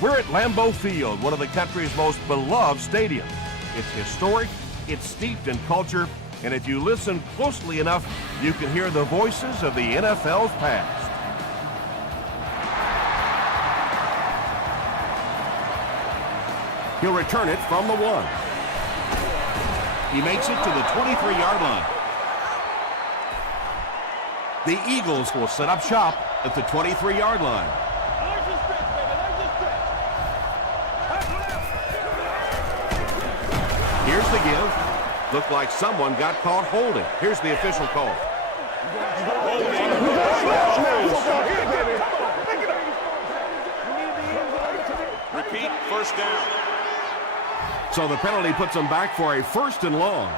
We're at Lambeau Field, one of the country's most beloved stadiums. It's historic, it's steeped in culture, and if you listen closely enough, you can hear the voices of the NFL's past. He'll return it from the 1. He makes it to the 23-yard line. The Eagles will set up shop at the 23-yard line. Here's the give. Looked like someone got caught holding. Here's the official call. Repeat, first down. So the penalty puts them back for a 1st and long.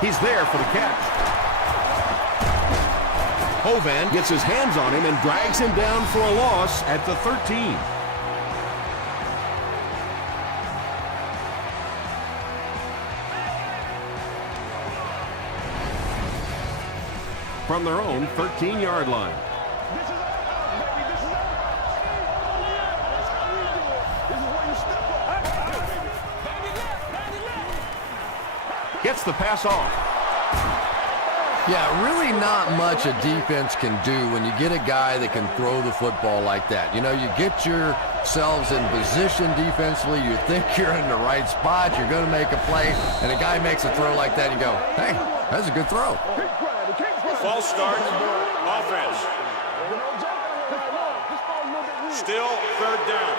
He's there for the catch. Hovan gets his hands on him and drags him down for a loss at the 13. From their own 13-yard line. Gets the pass off. Yeah, really not much a defense can do when you get a guy that can throw the football like that. You know, you get yourselves in position defensively, you think you're in the right spot, you're going to make a play, and a guy makes a throw like that, and you go, hey, that's a good throw. False start, offense. Still 3rd down.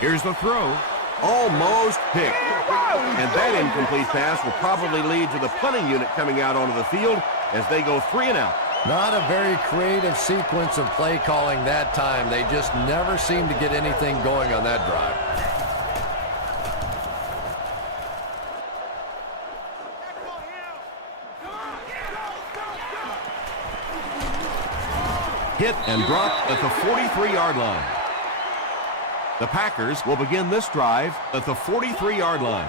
Here's the throw. Almost picked. And that incomplete pass will probably lead to the punting unit coming out onto the field as they go 3 and out. Not a very creative sequence of play calling that time. They just never seem to get anything going on that drive. Hit and dropped at the 43-yard line. The Packers will begin this drive at the 43-yard line.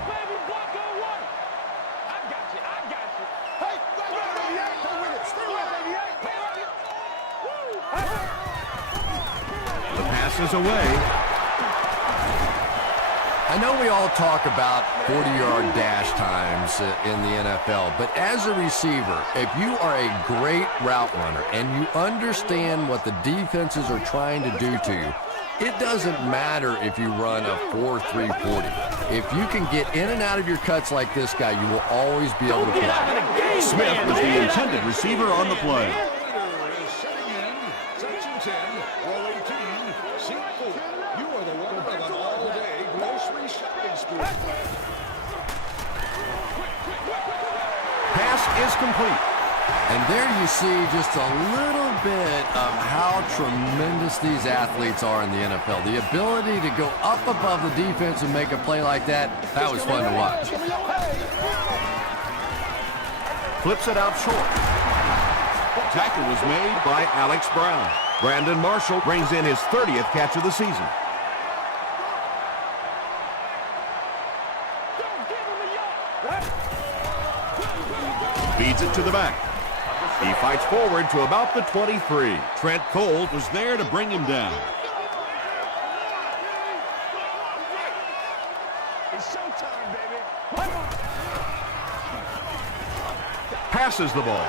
The pass is away. I know we all talk about 40-yard dash times in the NFL, but as a receiver, if you are a great route runner and you understand what the defenses are trying to do to you, it doesn't matter if you run a 4.3 40. If you can get in and out of your cuts like this guy, you will always be able to play. Smith was the intended receiver on the play. Pass is complete. And there you see just a little bit of how tremendous these athletes are in the NFL. The ability to go up above the defense and make a play like that, that was fun to watch. Flips it out short. Tackle was made by Alex Brown. Brandon Marshall brings in his 30th catch of the season. Feeds it to the back. He fights forward to about the 23. Trent Cole was there to bring him down. Passes the ball.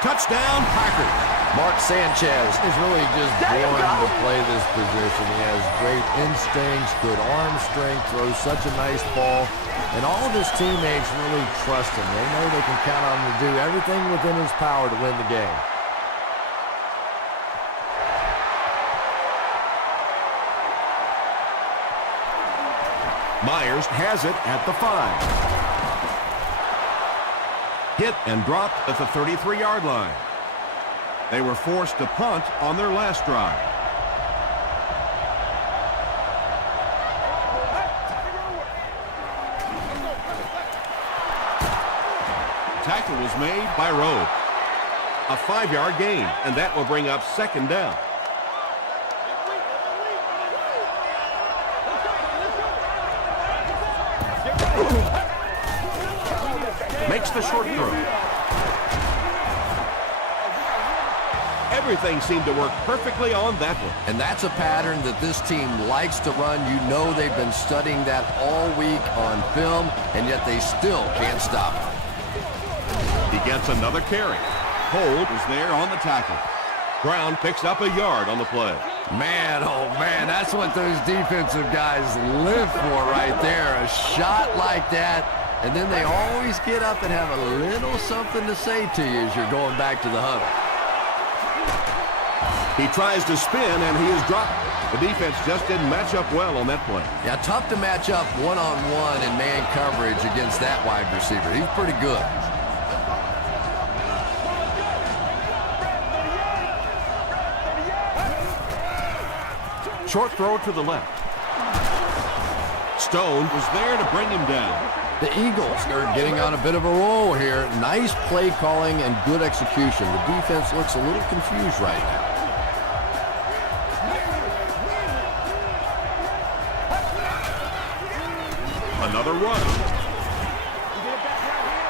Touchdown, Packers. Mark Sanchez is really just born to play this position. He has great instincts, good arm strength, throws such a nice ball. And all of his teammates really trust him. They know they can count on him to do everything within his power to win the game. Myers has it at the 5. Hit and dropped at the 33-yard line. They were forced to punt on their last drive. Tackle was made by Rowe. A 5-yard gain, and that will bring up second down. Makes the short throw. Everything seemed to work perfectly on that one. And that's a pattern that this team likes to run. You know they've been studying that all week on film, and yet they still can't stop it. He gets another carry. Hold is there on the tackle. Brown picks up a yard on the play. Man, oh man, that's what those defensive guys live for right there. A shot like that, and then they always get up and have a little something to say to you as you're going back to the huddle. He tries to spin, and he is dropped. The defense just didn't match up well on that play. Yeah, tough to match up one-on-one in man coverage against that wide receiver. He's pretty good. Short throw to the left. Stone was there to bring him down. The Eagles are getting on a bit of a roll here. Nice play calling and good execution. The defense looks a little confused right now. Another run.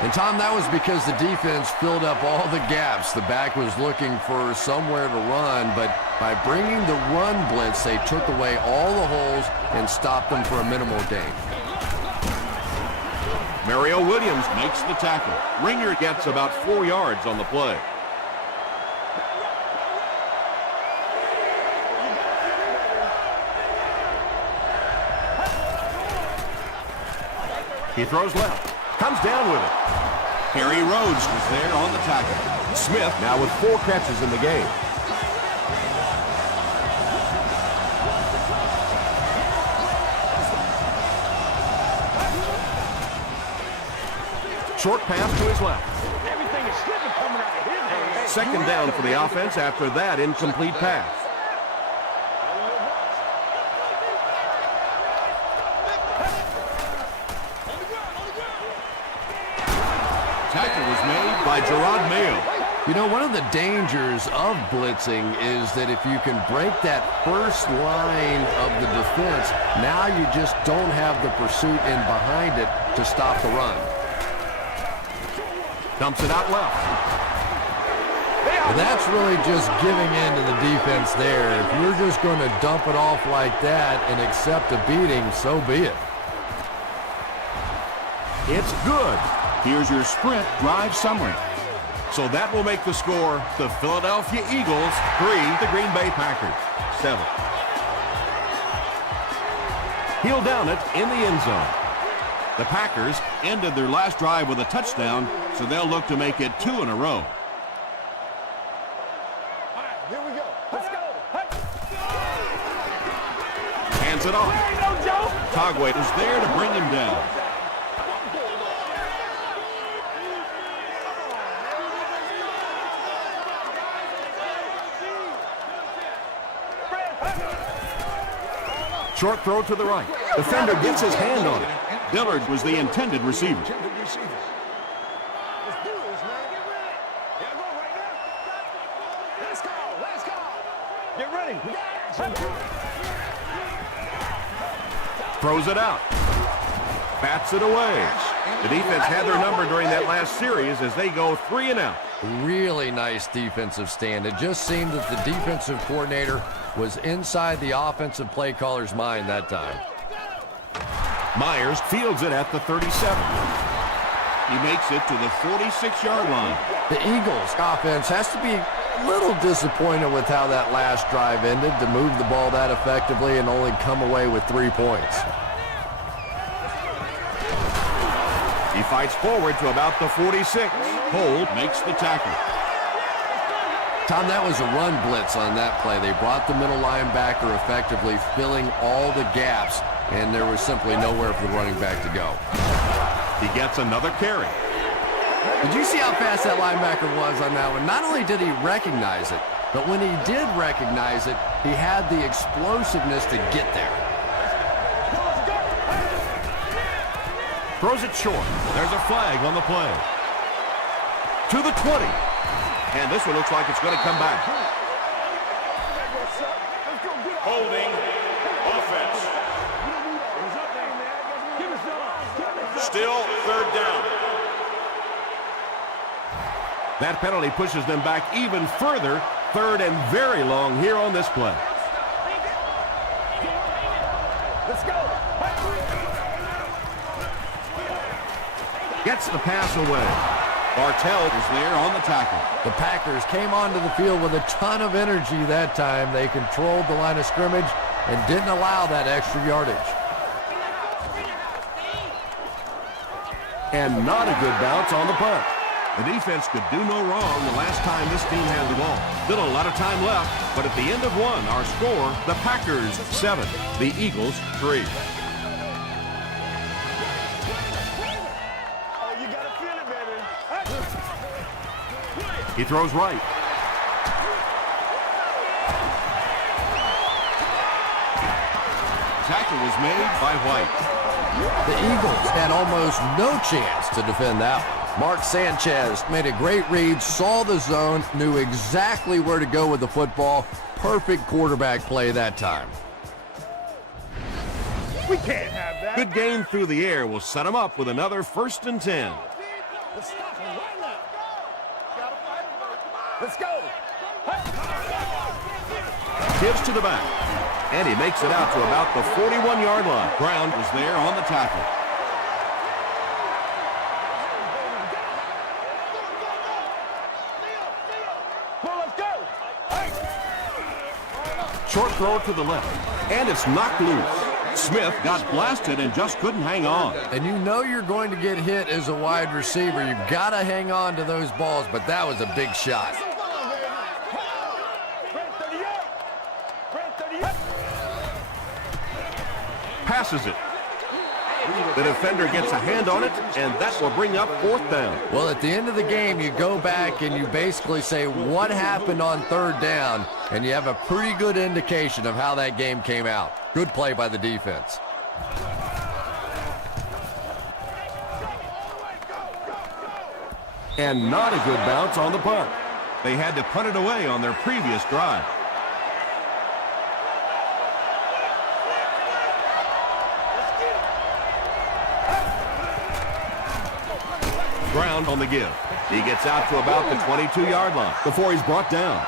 And, Tom, that was because the defense filled up all the gaps. The back was looking for somewhere to run, but by bringing the run blitz, they took away all the holes and stopped them for a minimal gain. Mario Williams makes the tackle. Ringer gets about 4 yards on the play. He throws left. Comes down with it. Harry Rhodes was there on the tackle. Smith now with 4 catches in the game. Short pass to his left. Everything is slipping coming out of his hands. Second down for the offense after that incomplete pass. Tackle was made by Gerard Mayo. You know, one of the dangers of blitzing is that if you can break that first line of the defense, now you just don't have the pursuit in behind it to stop the run. Dumps it out left. And that's really just giving in to the defense there. If you're just going to dump it off like that and accept a beating, so be it. It's good. Here's your sprint drive summary. So that will make the score the Philadelphia Eagles 3, the Green Bay Packers 7. He'll down it in the end zone. The Packers ended their last drive with a touchdown, so they'll look to make it 2 in a row. All right, here we go. Let's go. Hey. Hands it off. There ain't no joke. Togway is there to bring him down. Short throw to the right. Defender gets his hand on it. Dillard was the intended receiver. Let's do this, man. Yeah, go right now. Let's go. Let's go. Get ready. Throws it out. Bats it away. The defense had their number during that last series as they go 3 and out. Really nice defensive stand. It just seemed that the defensive coordinator was inside the offensive play caller's mind that time. Myers fields it at the 37. He makes it to the 46-yard line. The Eagles offense has to be a little disappointed with how that last drive ended to move the ball that effectively and only come away with 3 points. He fights forward to about the 46. Hold makes the tackle. Tom, that was a run blitz on that play. They brought the middle linebacker effectively, filling all the gaps, and there was simply nowhere for the running back to go. He gets another carry. Did you see how fast that linebacker was on that one? Not only did he recognize it, but when he did recognize it, he had the explosiveness to get there. Throws it short. There's a flag on the play. To the 20. And this one looks like it's going to come back. Holding. Offense. Still third down. That penalty pushes them back even further. Third and very long here on this play. Let's go. Gets the pass away. Bartell is there on the tackle. The Packers came onto the field with a ton of energy that time. They controlled the line of scrimmage and didn't allow that extra yardage. And not a good bounce on the punt. The defense could do no wrong the last time this team had the ball. Still a lot of time left, but at the end of one, our score, the Packers 7, the Eagles 3. Oh, you gotta feel it, baby. He throws right. Tackle was made by White. The Eagles had almost no chance to defend that one. Mark Sanchez made a great read, saw the zone, knew exactly where to go with the football. Perfect quarterback play that time. We can't have that. Good gain through the air will set him up with another 1st and 10. Let's stop him right now. Let's go. Gives to the back. And he makes it out to about the 41-yard line. Brown was there on the tackle. Short throw to the left. And it's knocked loose. Smith got blasted and just couldn't hang on. And you know you're going to get hit as a wide receiver. You've got to hang on to those balls, but that was a big shot. Passes it. The defender gets a hand on it, and that will bring up 4th down. Well, at the end of the game, you go back and you basically say what happened on 3rd down, and you have a pretty good indication of how that game came out. Good play by the defense. And not a good bounce on the punt. They had to punt it away on their previous drive. Brown on the give. He gets out to about the 22-yard line before he's brought down.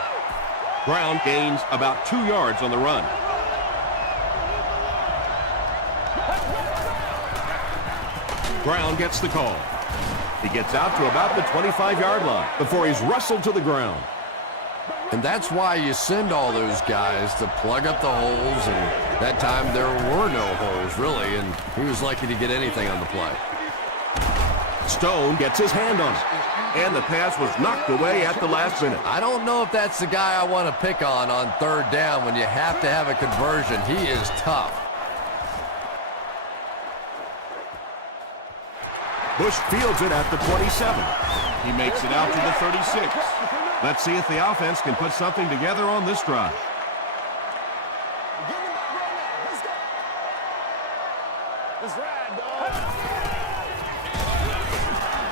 Brown gains about 2 yards on the run. Brown gets the call. He gets out to about the 25-yard line before he's wrestled to the ground. And that's why you send all those guys to plug up the holes, and that time there were no holes, really, and he was lucky to get anything on the play. Stone gets his hand on it, and the pass was knocked away at the last minute. I don't know if that's the guy I want to pick on 3rd down when you have to have a conversion. He is tough. Bush fields it at the 27. He makes it out to the 36. Let's see if the offense can put something together on this drive. Let's ride, dog.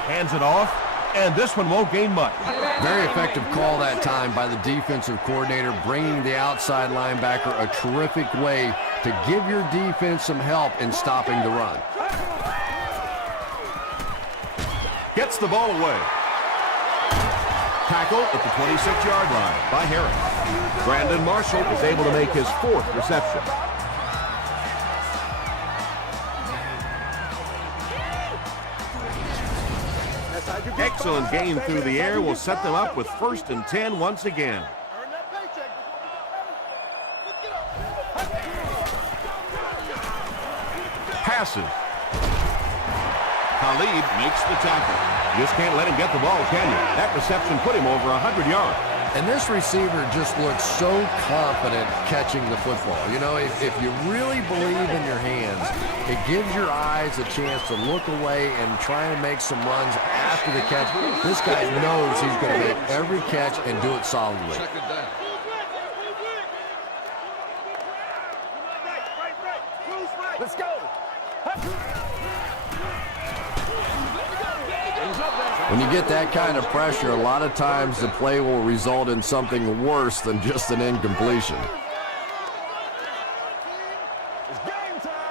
Hands it off, and this one won't gain much. Very effective call that time by the defensive coordinator, bringing the outside linebacker a terrific way to give your defense some help in stopping the run. Gets the ball away. Tackle at the 26-yard line by Harris. Brandon Marshall is able to make his 4th reception. Excellent gain through the air will set them up with 1st and 10 once again. Passes. Khalid makes the tackle. You just can't let him get the ball, can you? That reception put him over 100 yards. And this receiver just looks so confident catching the football. You know, if you really believe in your hands, it gives your eyes a chance to look away and try and make some runs after the catch. This guy knows he's going to make every catch and do it solidly. Let's go. When you get that kind of pressure, a lot of times the play will result in something worse than just an incompletion. It's game time.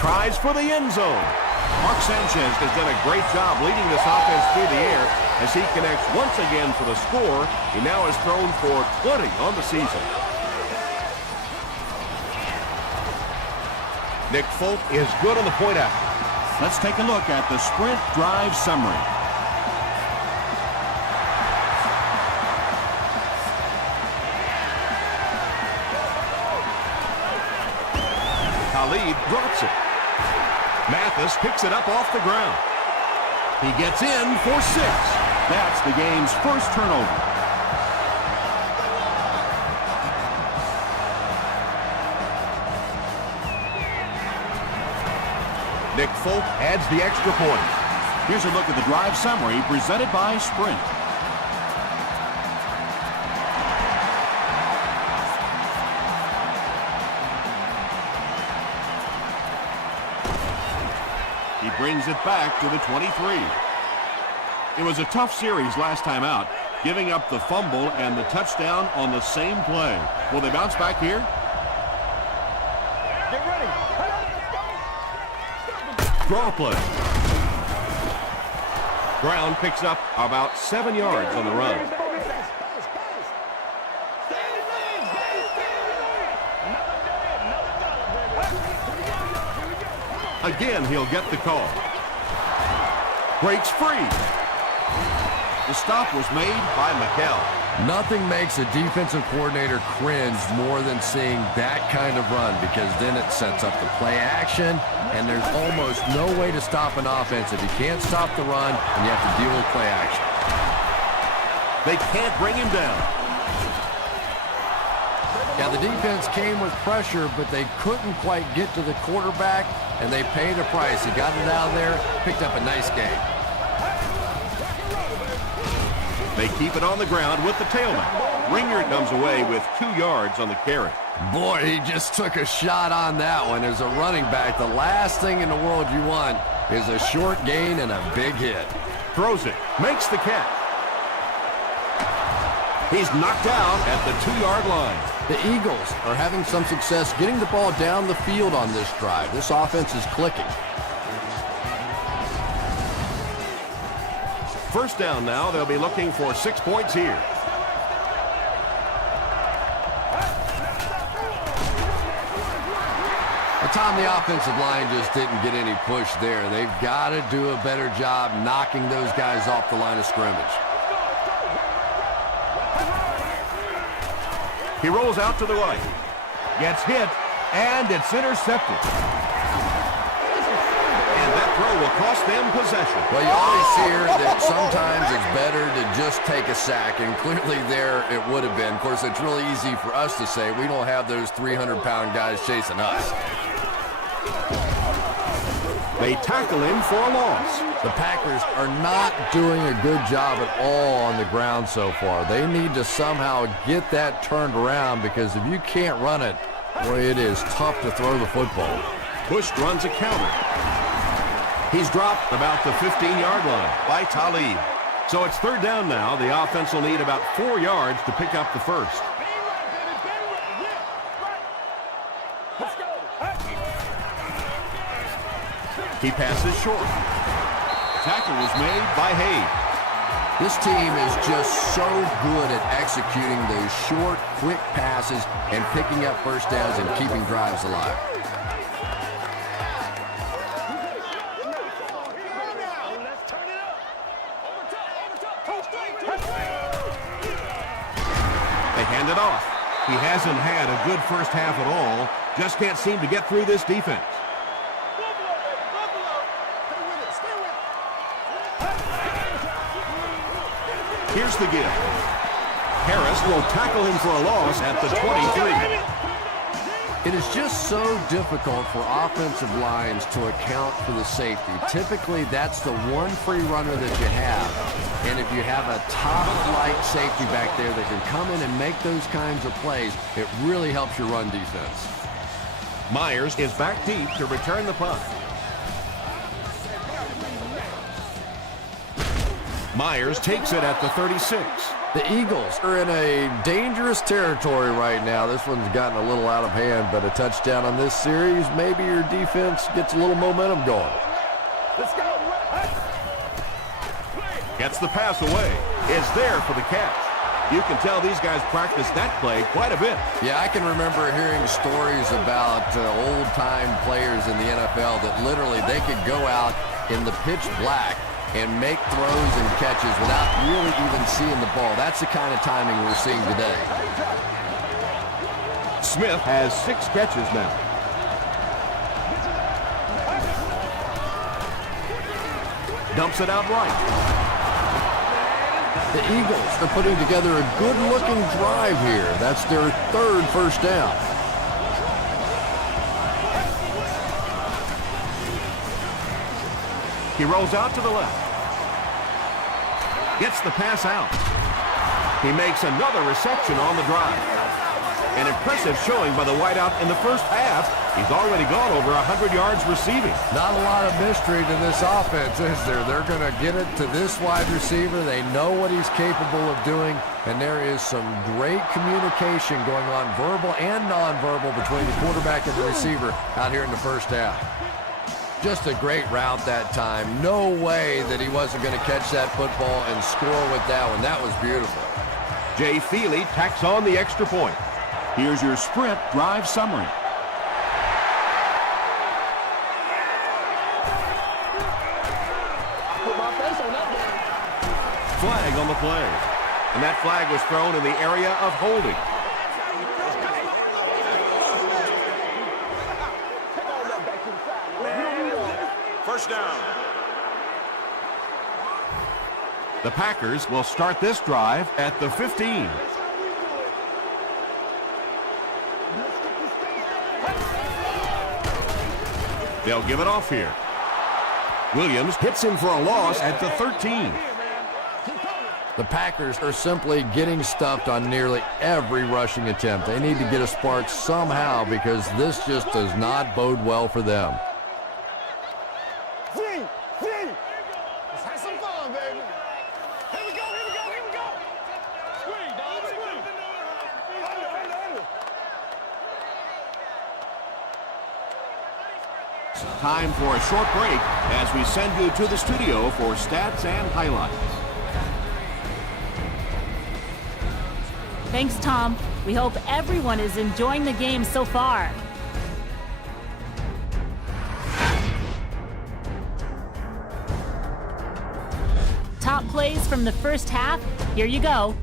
Tries for the end zone. Mark Sanchez has done a great job leading this offense through the air as he connects once again for the score. He now has thrown for 20 on the season. Nick Folk is good on the point out. Let's take a look at the sprint drive summary. Khalid drops it. Mathis picks it up off the ground. He gets in for 6. That's the game's first turnover. Nick Folk adds the extra point. Here's a look at the drive summary presented by Sprint. He brings it back to the 23. It was a tough series last time out, giving up the fumble and the touchdown on the same play. Will they bounce back here? Get ready. Draw play. Brown picks up about 7 yards on the run. Again, he'll get the call. Breaks free. The stop was made by McHale. Nothing makes a defensive coordinator cringe more than seeing that kind of run, because then it sets up the play action, and there's almost no way to stop an offense if you can't stop the run and you have to deal with play action. They can't bring him down. Yeah, the defense came with pressure, but they couldn't quite get to the quarterback, and they paid a price. He got it out of there, picked up a nice game. They keep it on the ground with the tailback. Ringer comes away with 2 yards on the carry. Boy, he just took a shot on that one. As a running back, the last thing in the world you want is a short gain and a big hit. Throws it, makes the catch. He's knocked out at the 2-yard line. The Eagles are having some success getting the ball down the field on this drive. This offense is clicking. First down now. They'll be looking for 6 points here. Tom, the offensive line just didn't get any push there. They've got to do a better job knocking those guys off the line of scrimmage. He rolls out to the right. Gets hit, and it's intercepted. And that throw will cost them possession. Well, you always hear that sometimes it's better to just take a sack, and clearly there it would have been. Of course, it's really easy for us to say. We don't have those 300-pound guys chasing us. They tackle him for a loss. The Packers are not doing a good job at all on the ground so far. They need to somehow get that turned around, because if you can't run it, boy, it is tough to throw the football. Bush runs a counter. He's dropped about the 15-yard line by Talib. So it's third down now. The offense will need about 4 yards to pick up the first. He passes short. Tackle was made by Hayes. This team is just so good at executing those short, quick passes and picking up first downs and keeping drives alive. They hand it off. He hasn't had a good first half at all. Just can't seem to get through this defense. Here's the give. Harris will tackle him for a loss at the 23. It is just so difficult for offensive lines to account for the safety. Typically, that's the one free runner that you have. And if you have a top-flight safety back there that can come in and make those kinds of plays, it really helps your run defense. Myers is back deep to return the punt. Myers takes it at the 36. The Eagles are in a dangerous territory right now. This one's gotten a little out of hand, but a touchdown on this series, maybe your defense gets a little momentum going. Let's go. Gets the pass away. Is there for the catch. You can tell these guys practice that play quite a bit. Yeah, I can remember hearing stories about old-time players in the NFL that literally they could go out in the pitch black and make throws and catches without really even seeing the ball. That's the kind of timing we're seeing today. Smith has 6 catches now. Dumps it out right. The Eagles are putting together a good-looking drive here. That's their 3rd first down. He rolls out to the left. Gets the pass out. He makes another reception on the drive. An impressive showing by the wideout in the first half. He's already gone over 100 yards receiving. Not a lot of mystery to this offense, is there? They're going to get it to this wide receiver. They know what he's capable of doing, and there is some great communication going on, verbal and nonverbal, between the quarterback and the receiver out here in the first half. Just a great route that time. No way that he wasn't going to catch that football and score with that one. That was beautiful. Jay Feely tacks on the extra point. Here's your Sprint drive summary. Flag on the play. And that flag was thrown in the area of holding. First down. The Packers will start this drive at the 15. They'll give it off here. Williams hits him for a loss at the 13. The Packers are simply getting stuffed on nearly every rushing attempt. They need to get a spark somehow because this just does not bode well for them. Let's have some fun, baby. Here we go. Swing, dog. Swing. Under. Time for a short break as we send you to the studio for stats and highlights. Thanks, Tom. We hope everyone is enjoying the game so far. Top plays from the first half. Here you go.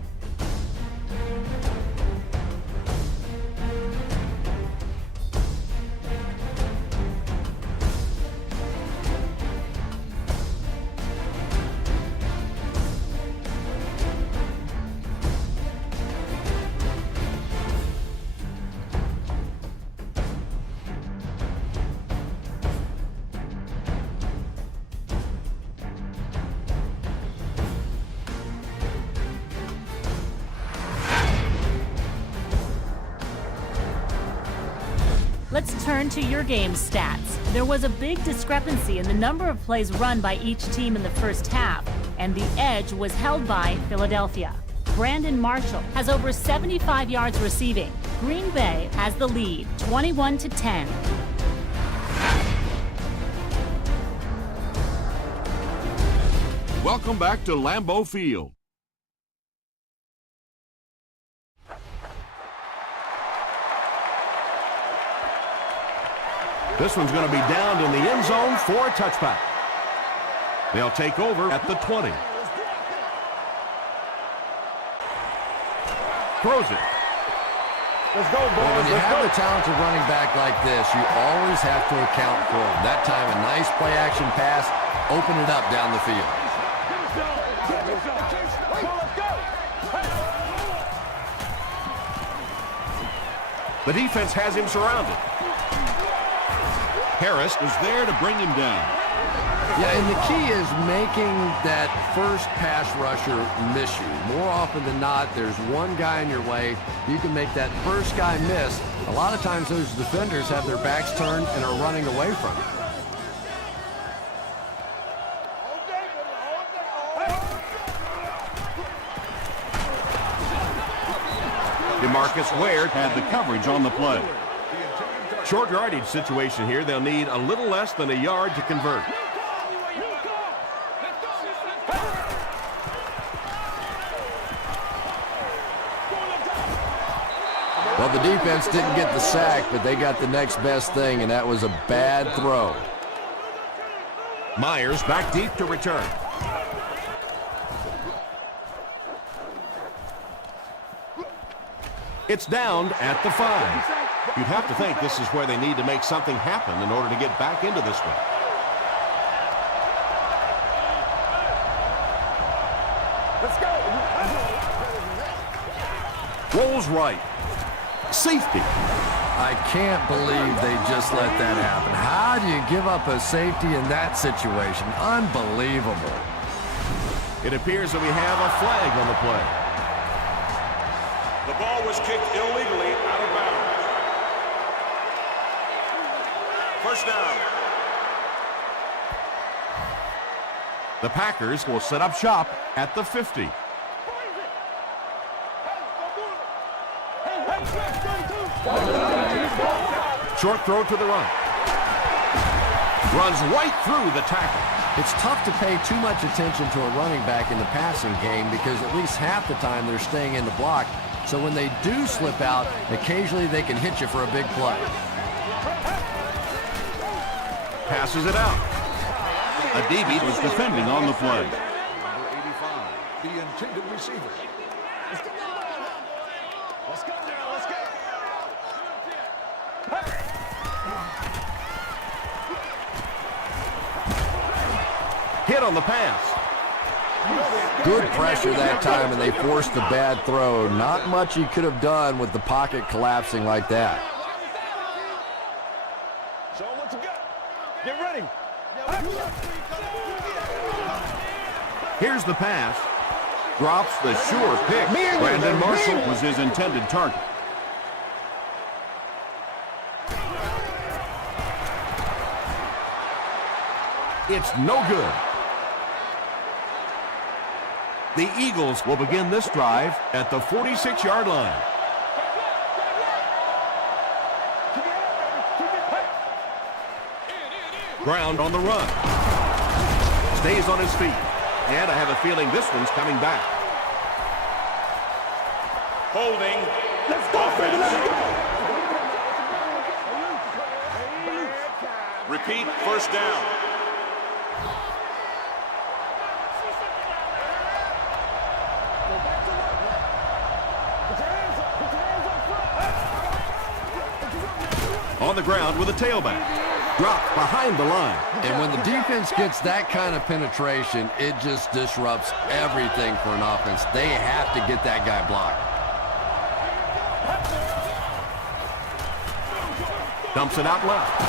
Let's turn to your game stats. There was a big discrepancy in the number of plays run by each team in the first half, and the edge was held by Philadelphia. Brandon Marshall has over 75 yards receiving. Green Bay has the lead, 21-10. Welcome back to Lambeau Field. This one's going to be downed in the end zone for a touchback. They'll take over at the 20. Throws it. Let's go, boys. Well, when you have a talented running back like this, you always have to account for him. That time, a nice play-action pass, open it up down the field. The defense has him surrounded. Harris is there to bring him down. Yeah, and the key is making that first pass rusher miss you. More often than not, there's one guy in your way. You can make that first guy miss. A lot of times those defenders have their backs turned and are running away from you. Marcus Ware had the coverage on the play. Short yardage situation here. They'll need a little less than a yard to convert. Well, the defense didn't get the sack, but they got the next best thing, and that was a bad throw. Myers back deep to return. It's down at the 5. You'd have to think this is where they need to make something happen in order to get back into this one. Let's go. Rolls right. Safety. I can't believe they just let that happen. How do you give up a safety in that situation? Unbelievable. It appears that we have a flag on the play. The ball was kicked illegally out of bounds. First down. The Packers will set up shop at the 50. Short throw to the right. Runs right through the tackle. It's tough to pay too much attention to a running back in the passing game because at least half the time they're staying in the block. So when they do slip out, occasionally they can hit you for a big play. Passes it out. A DB was defending on the play. Number 85, the intended receiver. Let's go now. Let's go. Hit on the pass. Good pressure that time, and they forced a bad throw. Not much he could have done with the pocket collapsing like that. Show them what you got. Get ready. Here's the pass. Drops the sure pick. Brandon Marshall Was his intended target. It's no good. The Eagles will begin this drive at the 46-yard line. Ground on the run. Stays on his feet. And I have a feeling this one's coming back. Holding. Let's go. Repeat, first down. On the ground with a tailback. Dropped behind the line. And when the defense gets that kind of penetration, it just disrupts everything for an offense. They have to get that guy blocked. Dumps it out left.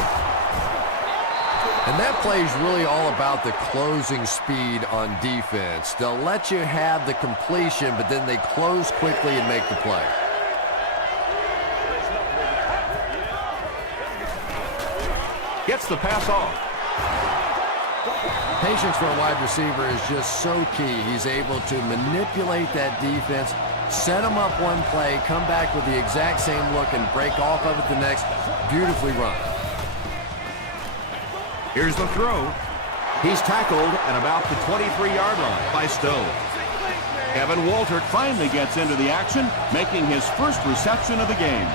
And that play is really all about the closing speed on defense. They'll let you have the completion, but then they close quickly and make the play. Gets the pass off. Patience for a wide receiver is just so key. He's able to manipulate that defense, set them up one play, come back with the exact same look, and break off of it the next. Beautifully run. Here's the throw. He's tackled at about the 23-yard line by Stone. Evan Walter finally gets into the action, making his first reception of the game.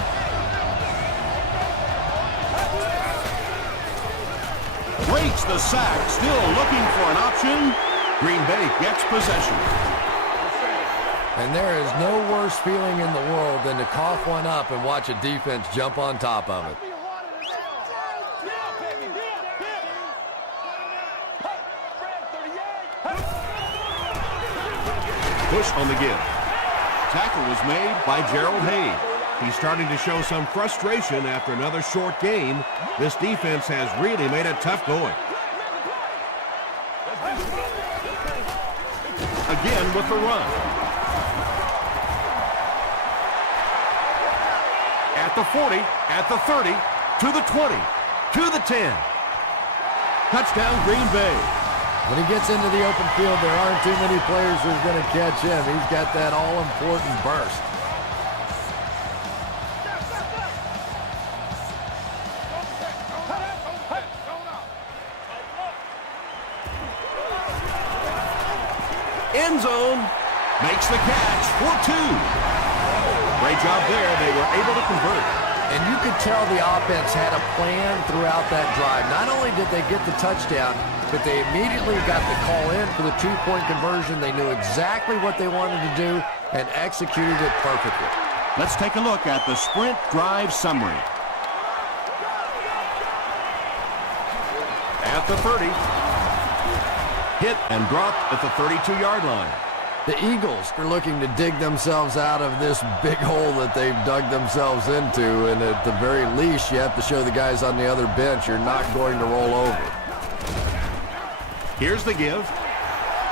Breaks the sack, still looking for an option. Green Bay gets possession. And there is no worse feeling in the world than to cough one up and watch a defense jump on top of it. Push on the give. Tackle was made by Gerald Hayes. He's starting to show some frustration after another short game. This defense has really made it tough going. Again with the run. At the 40, at the 30, to the 20, to the 10. Touchdown Green Bay. When he gets into the open field, there aren't too many players who are going to catch him. He's got that all-important burst. End zone. Makes the catch for 2. Great job there. They were able to convert. And you could tell the offense had a plan throughout that drive. Not only did they get the touchdown, but they immediately got the call in for the 2-point conversion. They knew exactly what they wanted to do and executed it perfectly. Let's take a look at the sprint drive summary. At the 30. Hit and dropped at the 32-yard line. The Eagles are looking to dig themselves out of this big hole that they've dug themselves into, and at the very least, you have to show the guys on the other bench you're not going to roll over. Here's the give.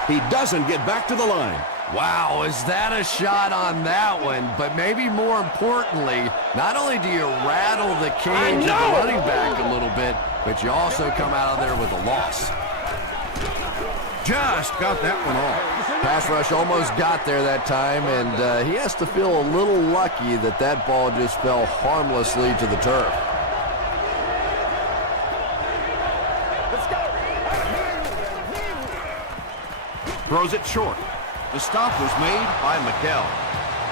He doesn't get back to the line. Wow, is that a shot on that one? But maybe more importantly, not only do you rattle the cage of the running back a little bit, but you also come out of there with a loss. Just got that one off. Pass rush almost got there that time, and he has to feel a little lucky that that ball just fell harmlessly to the turf. Throws it short. The stop was made by McKell.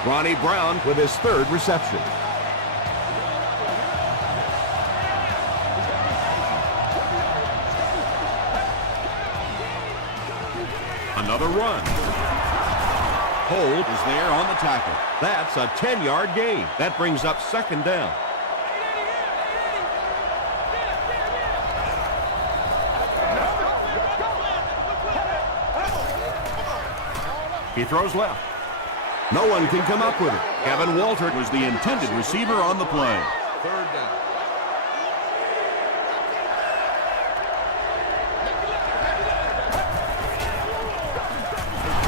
Ronnie Brown with his 3rd reception. Another run. Hold is there on the tackle. That's a 10-yard gain. That brings up 2nd down. He throws left. No one can come up with it. Kevin Walter was the intended receiver on the play. 3rd down.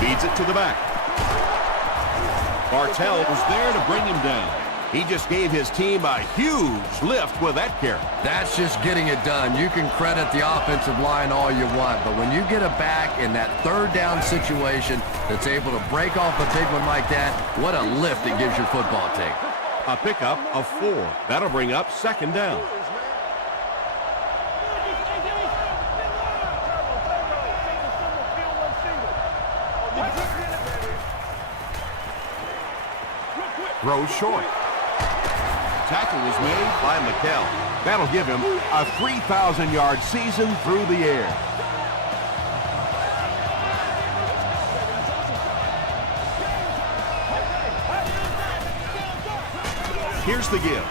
Feeds it to the back. Bartell was there to bring him down. He just gave his team a huge lift with that carry. That's just getting it done. You can credit the offensive line all you want, but when you get a back in that 3rd down situation that's able to break off a big one like that, what a lift it gives your football team. A pickup of 4. That'll bring up 2nd down. Throws short. Tackle was made By McKell. That'll give him a 3,000-yard season through the air. Here's the give.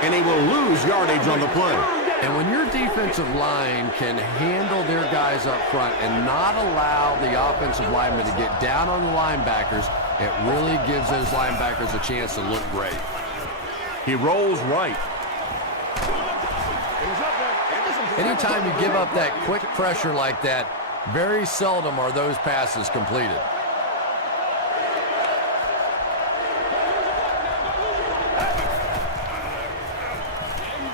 And he will lose yardage on the play. And when your defensive line can handle their guys up front and not allow the offensive linemen to get down on the linebackers, it really gives those linebackers a chance to look great. He rolls right. Anytime you give up that quick pressure like that, very seldom are those passes completed.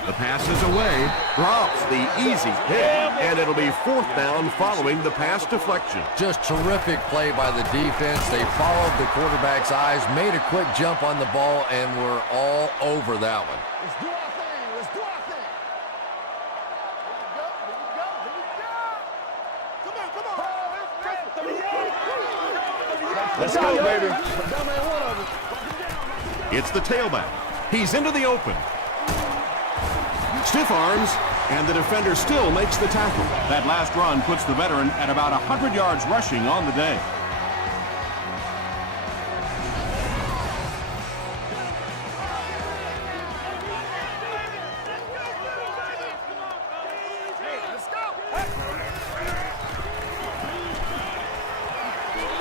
The pass is away, drops the easy hit, and it'll be 4th down following the pass deflection. Just terrific play by the defense. They followed the quarterback's eyes, made a quick jump on the ball, and were all over that one. Let's do our thing. Let's do our thing. Let's go, baby. It's the tailback. He's into the open. Stiff arms, and the defender still makes the tackle. That last run puts the veteran at about 100 yards rushing on the day.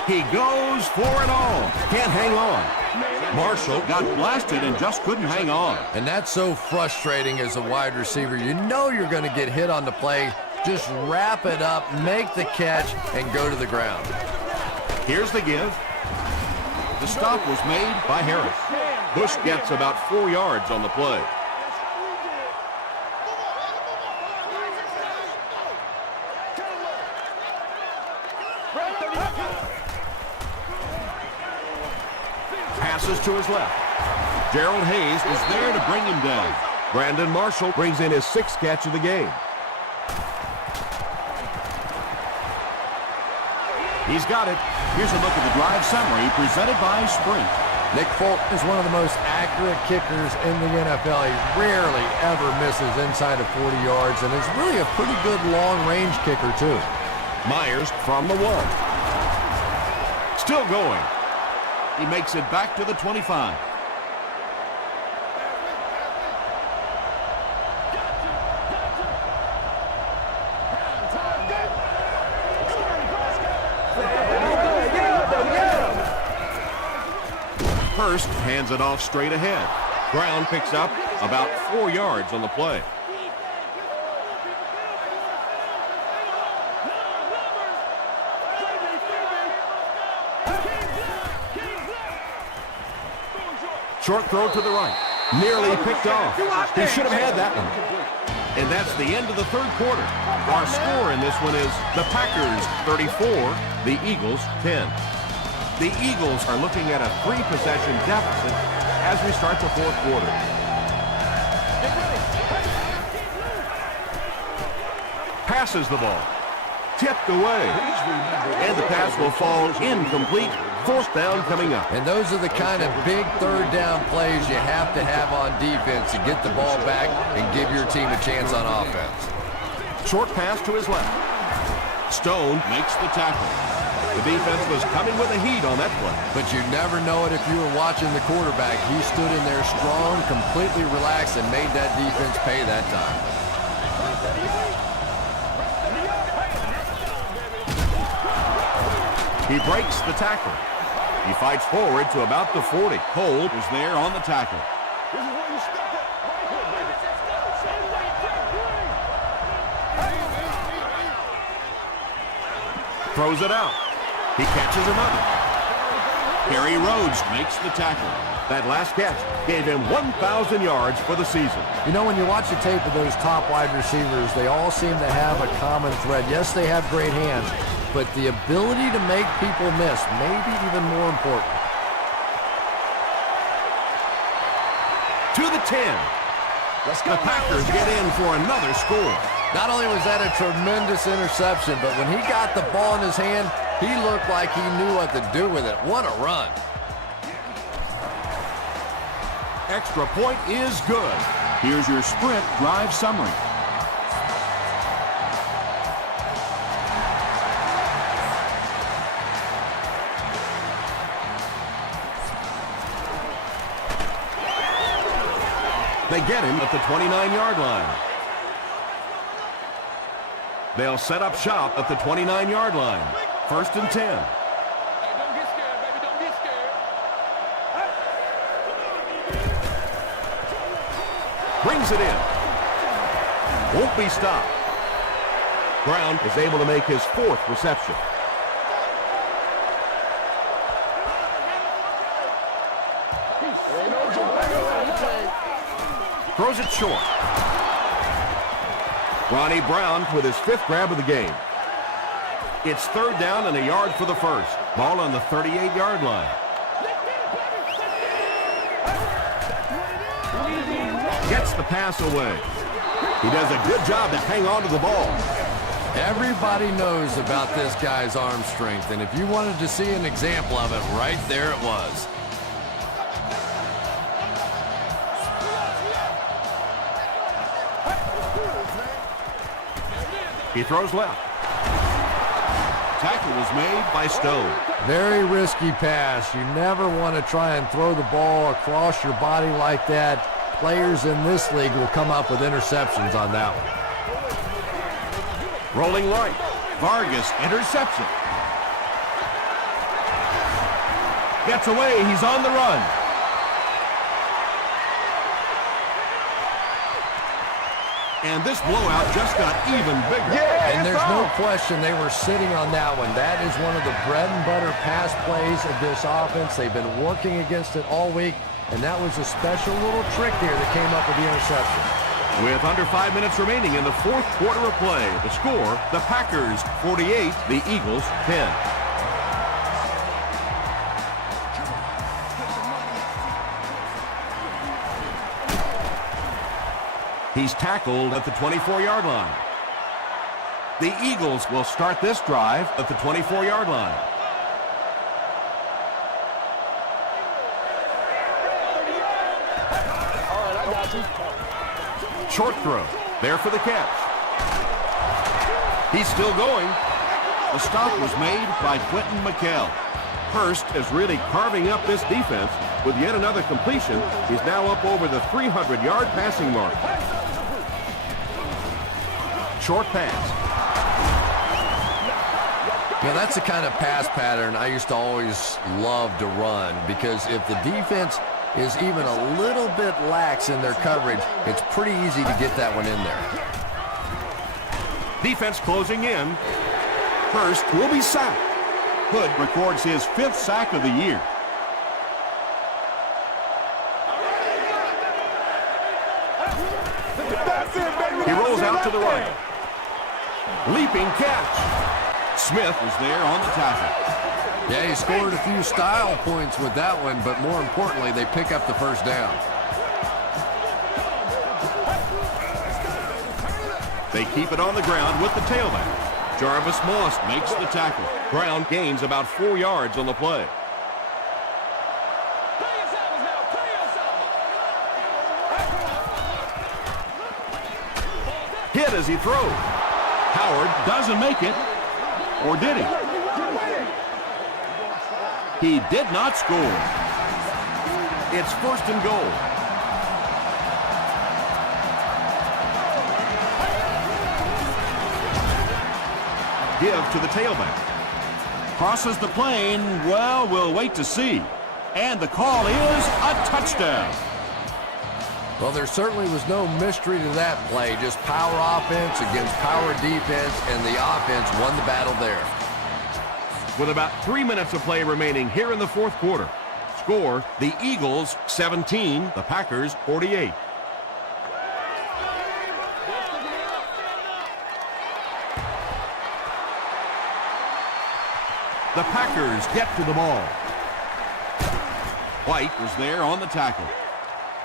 He goes for it all. Can't hang on. Marshall got blasted and just couldn't hang on. And that's so frustrating as a wide receiver. You know you're going to get hit on the play. Just wrap it up, make the catch, and go to the ground. Here's the give. The stop was made by Harris. Bush gets about 4 yards on the play. Passes to his left. Gerald Hayes is there to bring him down. Brandon Marshall brings in his 6th catch of the game. He's got it. Here's a look at the drive summary presented by Sprint. Nick Folk is one of the most accurate kickers in the NFL. He rarely ever misses inside of 40 yards and is really a pretty good long-range kicker, too. Myers from the wall. Still going. He makes it back to the 25. Hurst hands it off straight ahead. Brown picks up about 4 yards on the play. Short throw to the right. Nearly picked off. He should have had that one. And that's the end of the third quarter. Our score in this one is the Packers 34, the Eagles 10. The Eagles are looking at a 3-possession deficit as we start the fourth quarter. Passes the ball. Tipped away. And the pass will fall incomplete. Fourth down coming up. And those are the kind of big third down plays you have to have on defense to get the ball back and give your team a chance on offense. Short pass to his left. Stone makes the tackle. The defense was coming with a heat on that play. But you never know it if you were watching the quarterback. He stood in there strong, completely relaxed, and made that defense pay that time. He breaks the tackle. He fights forward to about the 40. Cole is there on the tackle. Throws it out. He catches him up. Harry Rhodes makes the tackle. That last catch gave him 1,000 yards for the season. You know, when you watch the tape of those top wide receivers, they all seem to have a common thread. Yes, they have great hands, but the ability to make people miss may be even more important. To the 10. The Packers get in for another score. Not only was that a tremendous interception, but when he got the ball in his hand, he looked like he knew what to do with it. What a run. Extra point is good. Here's your Sprint drive summary. They get him at the 29-yard line. They'll set up shop at the 29-yard line. First and 10. Hey, don't get scared, baby. Don't get scared. Brings it in. Won't be stopped. Brown is able to make his fourth reception. Throws it short. Ronnie Brown with his fifth grab of the game. It's third down and a yard for the first. Ball on the 38-yard line. Gets the pass away. He does a good job to hang on to the ball. Everybody knows about this guy's arm strength, and if you wanted to see an example of it, right there it was. He throws left. Tackle was made by Stone. Very risky pass. You never want to try and throw the ball across your body like that. Players in this league will come up with interceptions on that one. Rolling right. Vargas interception. Gets away. He's on the run. And this blowout just got even bigger. And there's no question they were sitting on that one. That is one of the bread and butter pass plays of this offense. They've been working against it all week, and that was a special little trick there that came up with the interception. With under 5 minutes remaining in the fourth quarter of play, the score, the Packers 48, the Eagles 10. He's tackled at the 24-yard line. The Eagles will start this drive at the 24-yard line. Short throw. There for the catch. He's still going. The stop was made by Quentin McKell. Hurst is really carving up this defense with yet another completion. He's now up over the 300-yard passing mark. Short pass. Now, that's the kind of pass pattern I used to always love to run, because if the defense is even a little bit lax in their coverage, it's pretty easy to get that one in there. Defense closing in. Hurst will be sacked. Hood records his 5th sack of the year. He rolls out to the right. Leaping catch. Smith was there on the tackle. Yeah, he scored a few style points with that one, but more importantly, they pick up the first down. They keep it on the ground with the tailback. Jarvis Moss makes the tackle. Brown gains about 4 yards on the play. Hit as he throws. Howard doesn't make it. Or did he? He did not score. It's 1st and goal. Give to the tailback. Crosses the plane. Well, we'll wait to see. And the call is a touchdown. Well, there certainly was no mystery to that play. Just power offense against power defense, and the offense won the battle there. With about 3 minutes of play remaining here in the 4th quarter. Score, the Eagles 17, the Packers 48. The Packers get to the ball. White was there on the tackle.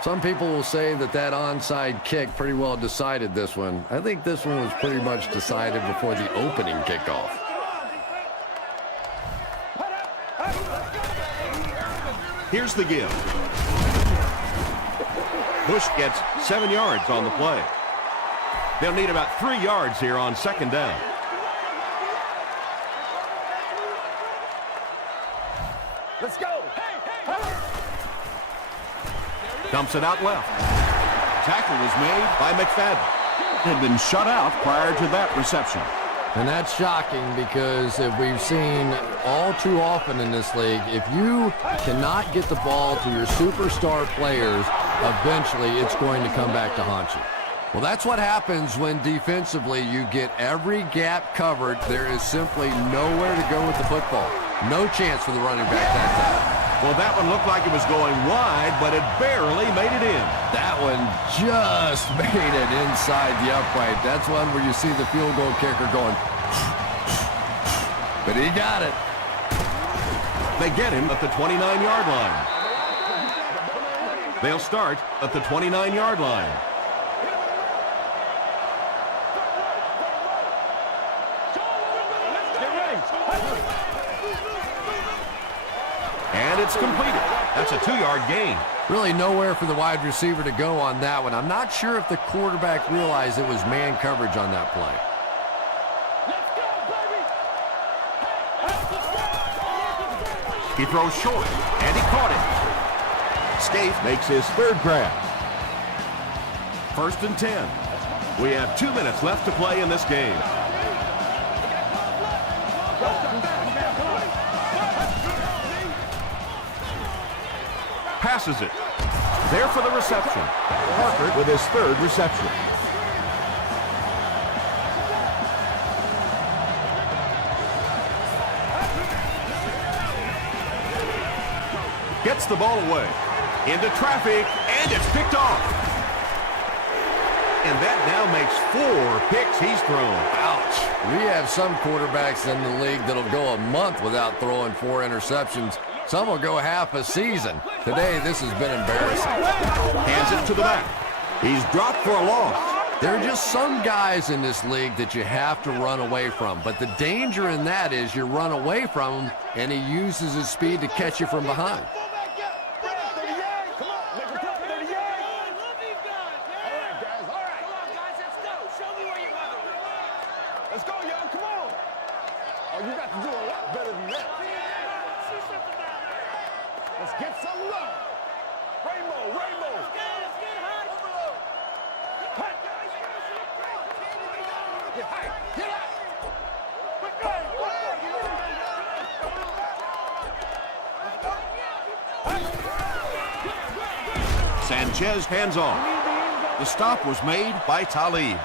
Some people will say that onside kick pretty well decided this one. I think this one was pretty much decided before the opening kickoff. Here's the give. Bush gets 7 yards on the play. They'll need about 3 yards here on 2nd down. Let's go. Dumps it out left. Tackle was made by McFadden. Had been shut out prior to that reception. And that's shocking, because if we've seen all too often in this league, if you cannot get the ball to your superstar players, eventually it's going to come back to haunt you. Well, that's what happens when defensively you get every gap covered. There is simply nowhere to go with the football. No chance for the running back that time. Well, that one looked like it was going wide, but it barely made it in. That one just made it inside the upright. That's one where you see the field goal kicker going, but he got it. They get him at the 29-yard line. They'll start at the 29-yard line. And it's completed. That's a 2-yard gain. Really nowhere for the wide receiver to go on that one. I'm not sure if the quarterback realized it was man coverage on that play. He throws short, and he caught it. Scaife makes his 3rd grab. 1st and 10. We have 2 minutes left to play in this game. Passes it. There for the reception. Parker with his 3rd reception. Gets the ball away. Into traffic, and it's picked off. And that now makes 4 picks he's thrown. Ouch. We have some quarterbacks in the league that'll go a month without throwing 4 interceptions. Some will go half a season. Today, this has been embarrassing. Hands it to the back. He's dropped for a loss. There are just some guys in this league that you have to run away from. But the danger in that is you run away from him, and he uses his speed to catch you from behind. Let's go, young. Come on. Oh, you got to do a lot better than that. Let's get some love. Rainbow, rainbow. Let's get hot. Hut. Get high. Get out. Sanchez hands off. The stop was made by Talib.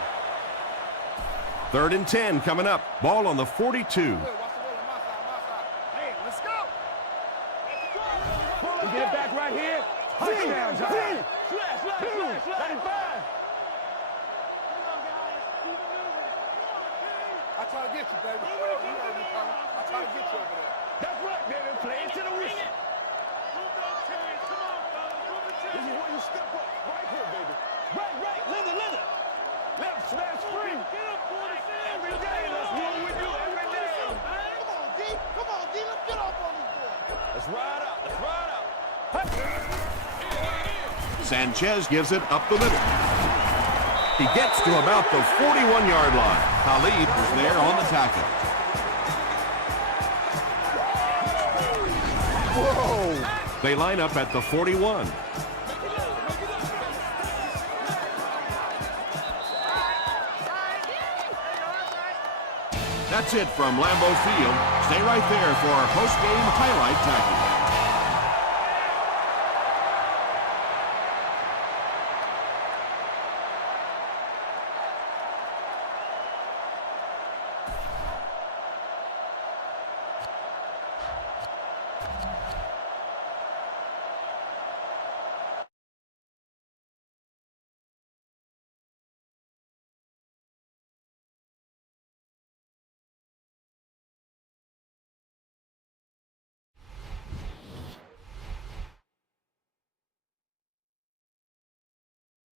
3rd and 10 coming up. Ball on the 42. Hey, let's go. We get it back right here. Touchdown, John. Slash. 95. I try to get you, baby. You heard me coming. I try to get you over there. That's right, baby. Play it to the whistle. This is where you step up. Right here, baby. Right. Linda. Left smash free. Get up, boy. Every day, let's roll with you. Every day. Come on, D. Let's get off on this boy. Let's ride out. Sanchez gives it up the middle. He gets to about the 41-yard line. Talib was there on the tackle. Whoa. They line up at the 41. That's it from Lambeau Field. Stay right there for our post-game highlight tackle.